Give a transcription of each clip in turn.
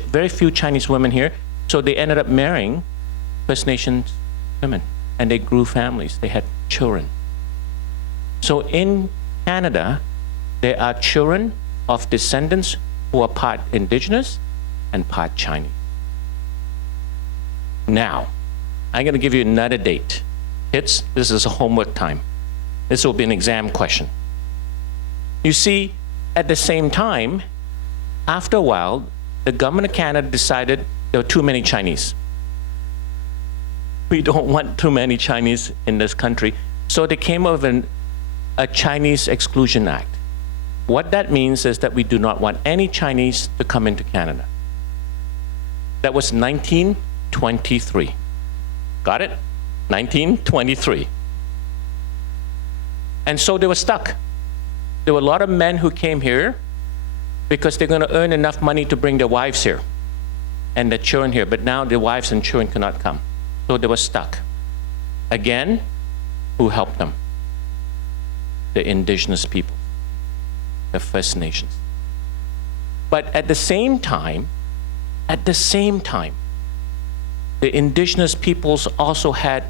very few Chinese women here. So they ended up marrying First Nations women, and they grew families. They had children. So in Canada, there are children of descendants who are part Indigenous and part Chinese. Now, I'm going to give you another date. Kids, this is a homework time. This will be an exam question. You see, at the same time, after a while, the government of Canada decided there were too many Chinese. We don't want too many Chinese in this country. So they came up with a Chinese Exclusion Act. What that means is that we do not want any Chinese to come into Canada. That was 1923. Got it? 1923. And so they were stuck. There were a lot of men who came here because they're going to earn enough money to bring their wives here and their children here. But now their wives and children cannot come. So they were stuck. Again, who helped them? The Indigenous people, the First Nations. But at the same time, the Indigenous peoples also had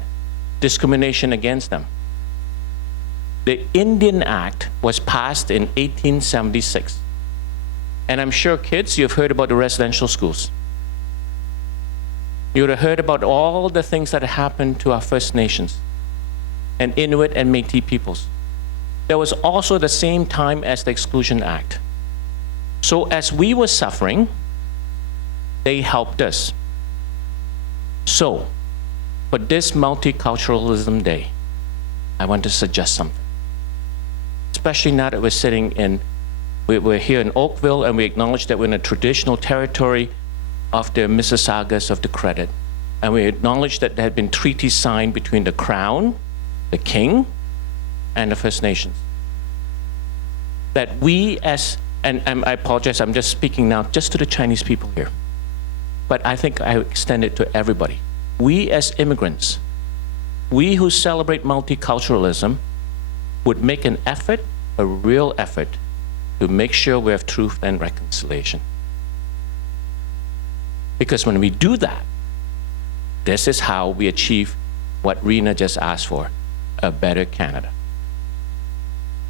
discrimination against them. The Indian Act was passed in 1876. And I'm sure, kids, you've heard about the residential schools. You would have heard about all the things that happened to our First Nations and Inuit and Métis peoples. There was also the same time as the Exclusion Act. So as we were suffering, they helped us. So, for this Multiculturalism Day, I want to suggest something. Especially now that we're here in Oakville, and we acknowledge that we're in a traditional territory of the Mississaugas of the Credit. And we acknowledge that there had been treaties signed between the Crown, the King, and the First Nations. That we and I apologize, I'm just speaking now just to the Chinese people here. But I think I extend it to everybody. We as immigrants, we who celebrate multiculturalism, would make an effort, a real effort, to make sure we have truth and reconciliation. Because when we do that, this is how we achieve what Rena just asked for, a better Canada.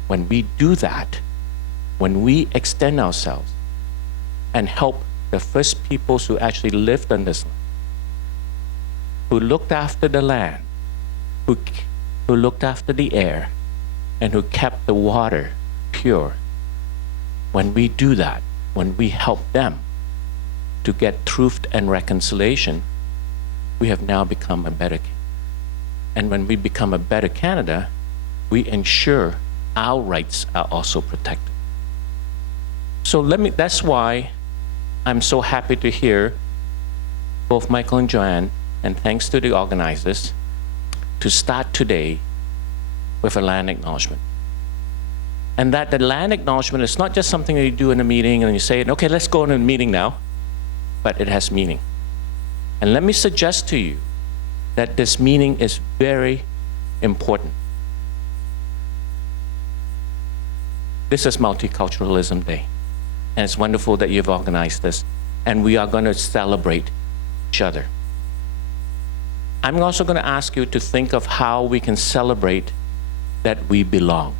When we do that, when we extend ourselves and help the first peoples who actually lived on this land, who looked after the land, who looked after the air, and who kept the water pure, when we do that, when we help them to get truth and reconciliation, we have now become a better Canada. And when we become a better Canada, we ensure our rights are also protected. So that's why I'm so happy to hear both Michael and Joanne, and thanks to the organizers, to start today with a land acknowledgement. And that the land acknowledgement is not just something that you do in a meeting and you say, okay, let's go in a meeting now, but it has meaning. And let me suggest to you that this meaning is very important. This is Multiculturalism Day, and it's wonderful that you've organized this, and we are going to celebrate each other. I'm also going to ask you to think of how we can celebrate that we belong.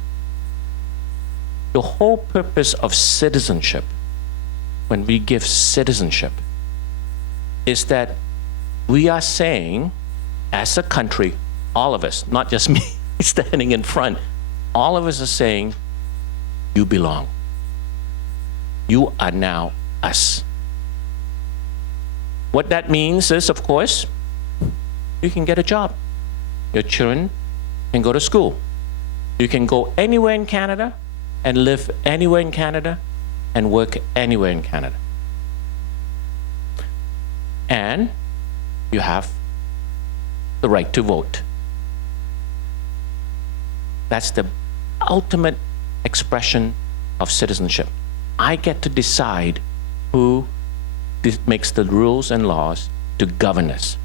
The whole purpose of citizenship, when we give citizenship, is that we are saying, as a country, all of us, not just me standing in front, all of us are saying, you belong. You are now us. What that means is, of course, you can get a job. Your children can go to school. You can go anywhere in Canada and live anywhere in Canada and work anywhere in Canada. And you have the right to vote. That's the ultimate expression of citizenship. I get to decide who makes the rules and laws to govern us.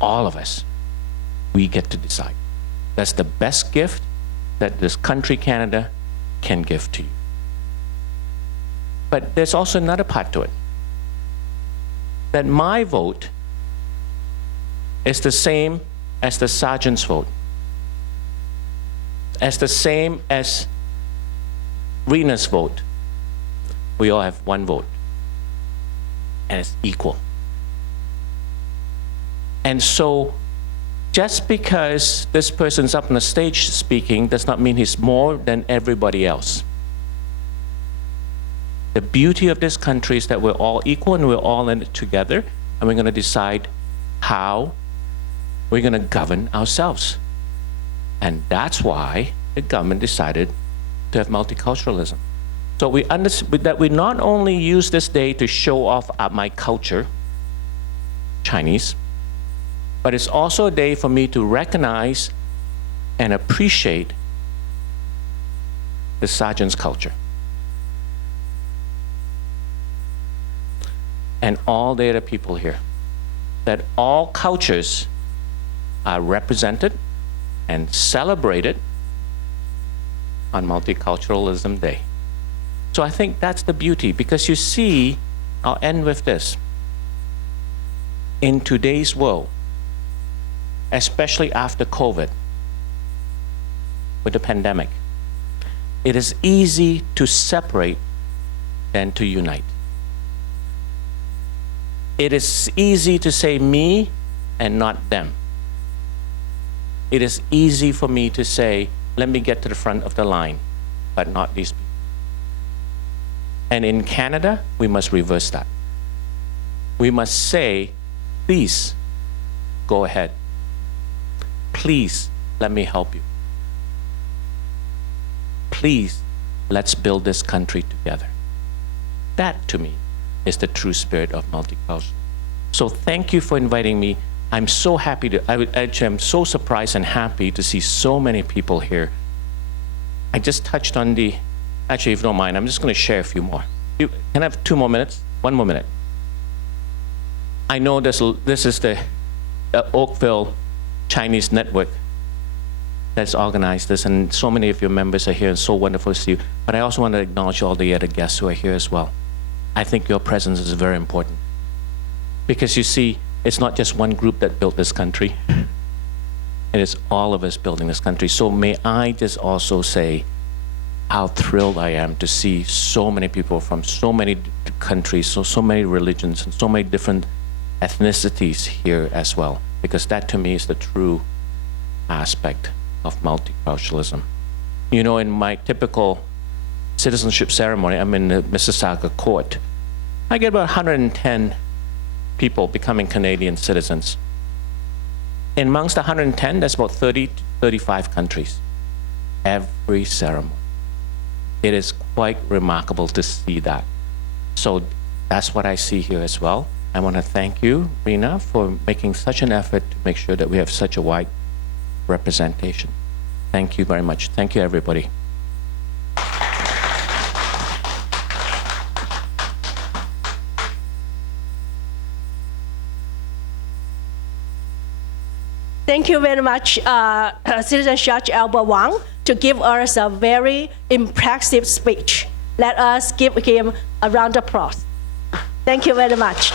All of us, we get to decide. That's the best gift that this country, Canada, can give to you. But there's also another part to it. that my vote is the same as the sergeant's vote, as the same as Rena's vote. We all have one vote, and it's equal. And so, just because this person's up on the stage speaking does not mean he's more than everybody else. The beauty of this country is that we're all equal and we're all in it together, and we're going to decide how we're going to govern ourselves. And that's why the government decided to have multiculturalism. So we understand that we not only use this day to show off my culture, Chinese, but it's also a day for me to recognize and appreciate the sergeant's culture. And all the other people here. That all cultures are represented and celebrated on Multiculturalism Day. So I think that's the beauty, because you see, I'll end with this. In today's world, especially after COVID, with the pandemic, it is easy to separate than to unite. It is easy to say me and not them. It is easy for me to say, let me get to the front of the line, but not these people. And in Canada, we must reverse that. We must say, please, go ahead. Please, let me help you. Please, let's build this country together. That, to me, is the true spirit of multicultural. So thank you for inviting me. I'm so happy to, I'm so surprised and happy to see so many people here. I just touched on the, actually, if you don't mind, I'm just going to share a few more. Can I have 2 more minutes? 1 more minute. I know this is the Oakville Chinese network that's organized this, and so many of your members are here, and so wonderful to see you. But I also want to acknowledge all the other guests who are here as well. I think your presence is very important. Because you see, it's not just one group that built this country. It is all of us building this country. So may I just also say how thrilled I am to see so many people from so many countries, so many religions, and so many different ethnicities here as well. Because that, to me, is the true aspect of multiculturalism. You know, in my typical citizenship ceremony, I'm in the Mississauga court. I get about 110 people becoming Canadian citizens. And amongst the 110, there's about 30 to 35 countries. Every ceremony. It is quite remarkable to see that. So that's what I see here as well. I want to thank you, Rena, for making such an effort to make sure that we have such a wide representation. Thank you very much. Thank you, everybody. Thank you very much, Citizen Judge Albert Wang, to give us a very impressive speech. Let us give him a round of applause. Thank you very much.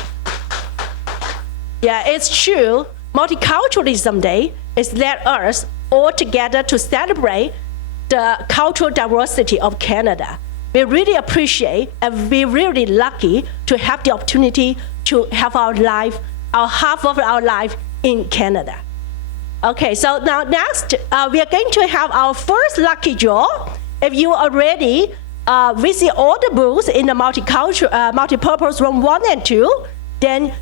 Yeah, it's true. Multiculturalism Day is let us all together to celebrate the cultural diversity of Canada. We really appreciate and we're really lucky to have the opportunity to have our life, our half of our life in Canada. Okay, so now next, we are going to have our first lucky draw. If you already visit all the booths in the multipurpose room 1 and 2, then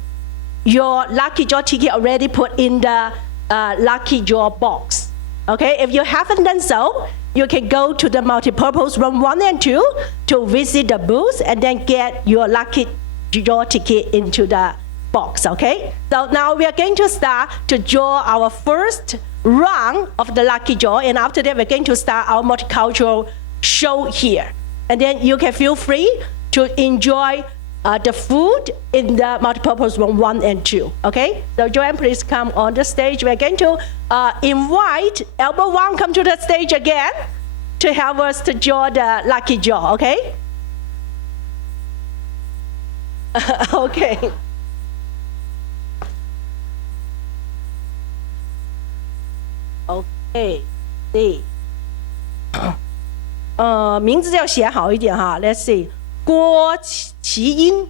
your lucky draw ticket already put in the lucky draw box. Okay, if you haven't done so, you can go to the multipurpose room 1 and 2 to visit the booths and then get your lucky draw ticket into the box, okay? So now we are going to start to draw our first round of the lucky draw, and after that we're going to start our multicultural show here. And then you can feel free to enjoy the food in the multipurpose room 1 and 2, okay? So Joanne, please come on the stage. We're going to invite Albert Wang come to the stage again to help us to draw the lucky draw, okay? Okay. A C， 名字要写好一点哈。Let's see， 郭其英，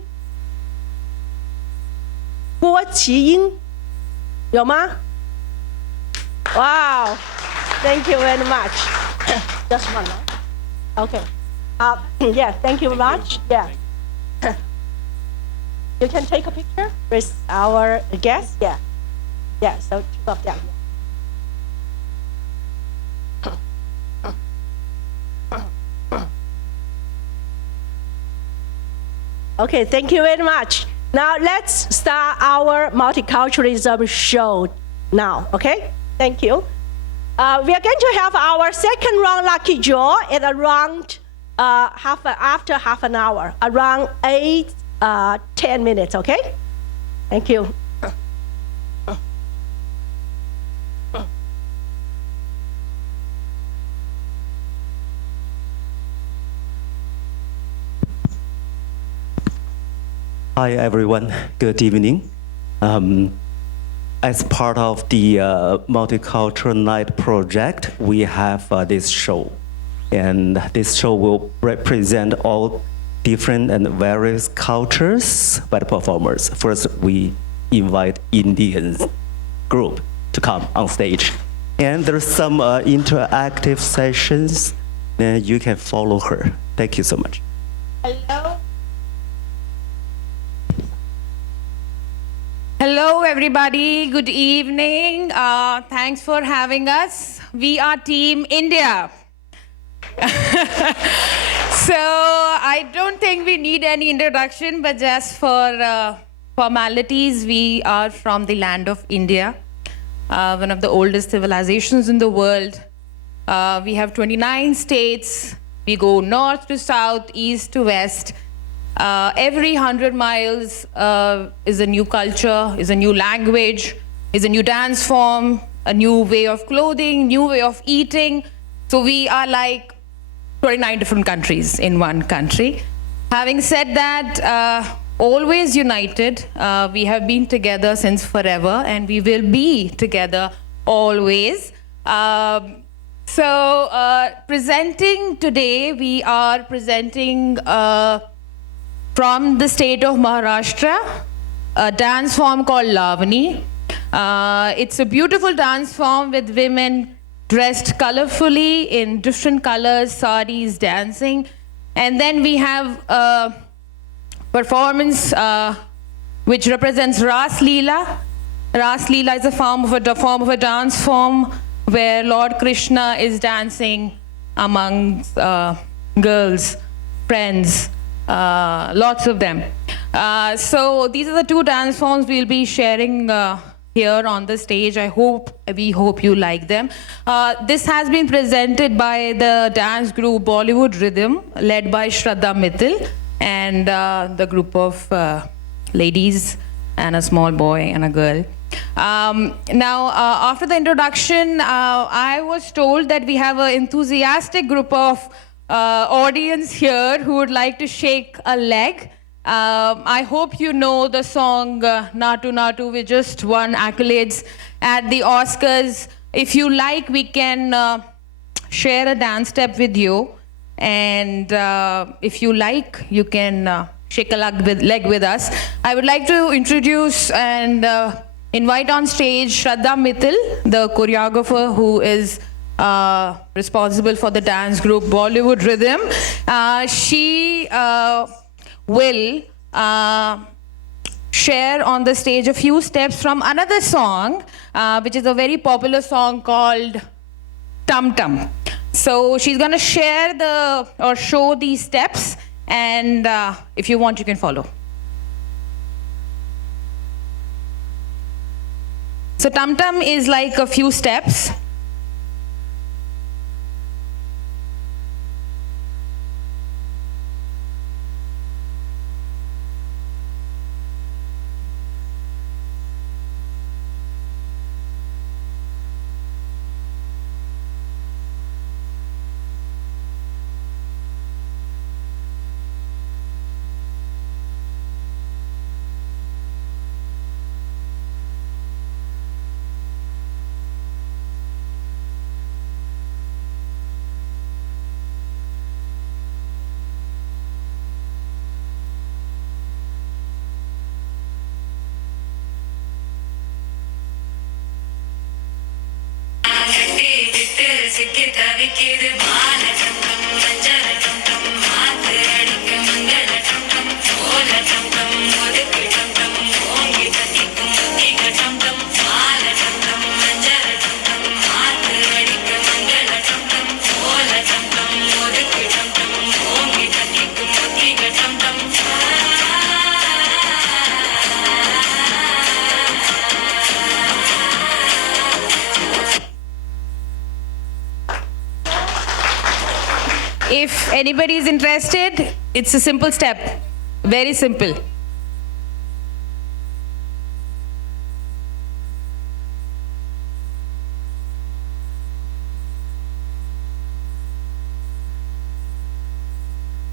郭其英，有吗？ Wow, thank you very much. Just one, right? Okay. Yeah, thank you very much. Yeah. You can take a picture with our guest. Yeah. Yeah, so two of them. Okay, thank you very much. Now let's start our multiculturalism show now, okay? Thank you. We are going to have our second round lucky draw at around after half an hour, around 10 minutes, okay? Thank you. Hi everyone, good evening. As part of the Multicultural Night project, we have this show. And this show will represent all different and various cultures by the performers. First, we invite Indian group to come on stage. And there's some interactive sessions, then you can follow her. Thank you so much. Hello. Hello, everybody. Good evening. Thanks for having us. We are Team India. So I don't think we need any introduction, but just for formalities, we are from the land of India, one of the oldest civilizations in the world. We have 29 states. We go north to south, east to west. Every 100 miles is a new culture, is a new language, is a new dance form, a new way of clothing, new way of eating. So we are like 29 different countries in one country. Having said that, always united. We have been together since forever, and we will be together always. Presenting today, we are presenting from the state of Maharashtra, a dance form called Lavani. It's a beautiful dance form with women dressed colorfully in different colors, saris, dancing. And then we have a performance which represents Ras Leela. Ras Leela is a form of a dance form where Lord Krishna is dancing amongst girls, friends, lots of them. So these are the two dance forms we'll be sharing here on the stage. We hope you like them. This has been presented by the dance group Bollywood Rhythm, led by Shraddha Mittal, and the group of ladies and a small boy and a girl. Now, after the introduction, I was told that we have an enthusiastic group of audience here who would like to shake a leg. I hope you know the song Natu Natu, which just won accolades at the Oscars. If you like, we can share a dance step with you. And if you like, you can shake a leg with us. I would like to introduce and invite on stage Shraddha Mittal, the choreographer who is responsible for the dance group Bollywood Rhythm. She will share on the stage a few steps from another song, which is a very popular song called Tum Tum. So she's going to show these steps, and if you want, you can follow. So Tum Tum is like a few steps. சிக்கி தவிக்கிது பால சங்கம் மஞ்சள சங்கம் மாத்து அடிக்க மங்கள சங்கம் சோல சங்கம் ஒதுக்கு சங்கம் ஓங்கி தட்டிக்கும் முத்திக சங்கம் பால சங்கம் மஞ்சள சங்கம் மாத்து அடிக்க மங்கள சங்கம் சோல சங்கம் ஒதுக்கு சங்கம் ஓங்கி தட்டிக்கும் முத்திக சங்கம் If anybody is interested, it's a simple step. Very simple.